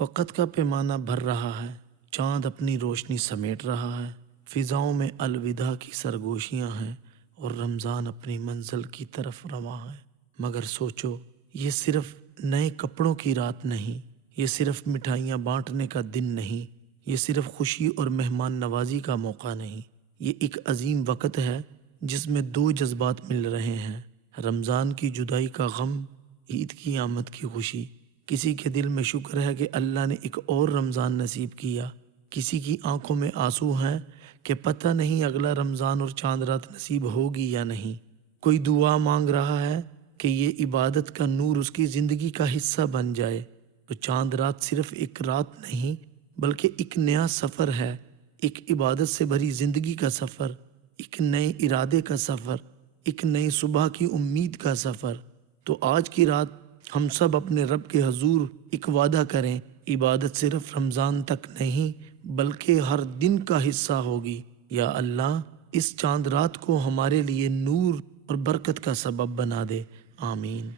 وقت کا پیمانہ بھر رہا ہے، چاند اپنی روشنی سمیٹ رہا ہے، فضاؤں میں الوداع کی سرگوشیاں ہیں اور رمضان اپنی منزل کی طرف رواں ہے۔ مگر سوچو، یہ صرف نئے کپڑوں کی رات نہیں، یہ صرف مٹھائیاں بانٹنے کا دن نہیں، یہ صرف خوشی اور مہمان نوازی کا موقع نہیں، یہ ایک عظیم وقت ہے جس میں دو جذبات مل رہے ہیں: رمضان کی جدائی کا غم، عید کی آمد کی خوشی۔ کسی کے دل میں شکر ہے کہ اللہ نے ایک اور رمضان نصیب کیا، کسی کی آنکھوں میں آنسو ہیں کہ پتہ نہیں اگلا رمضان اور چاند رات نصیب ہوگی یا نہیں۔ کوئی دعا مانگ رہا ہے کہ یہ عبادت کا نور اس کی زندگی کا حصہ بن جائے۔ تو چاند رات صرف ایک رات نہیں بلکہ ایک نیا سفر ہے، ایک عبادت سے بھری زندگی کا سفر، ایک نئے ارادے کا سفر، ایک نئی صبح کی امید کا سفر۔ تو آج کی رات ہم سب اپنے رب کے حضور ایک وعدہ کریں، عبادت صرف رمضان تک نہیں بلکہ ہر دن کا حصہ ہوگی۔ یا اللہ، اس چاند رات کو ہمارے لیے نور اور برکت کا سبب بنا دے، آمین۔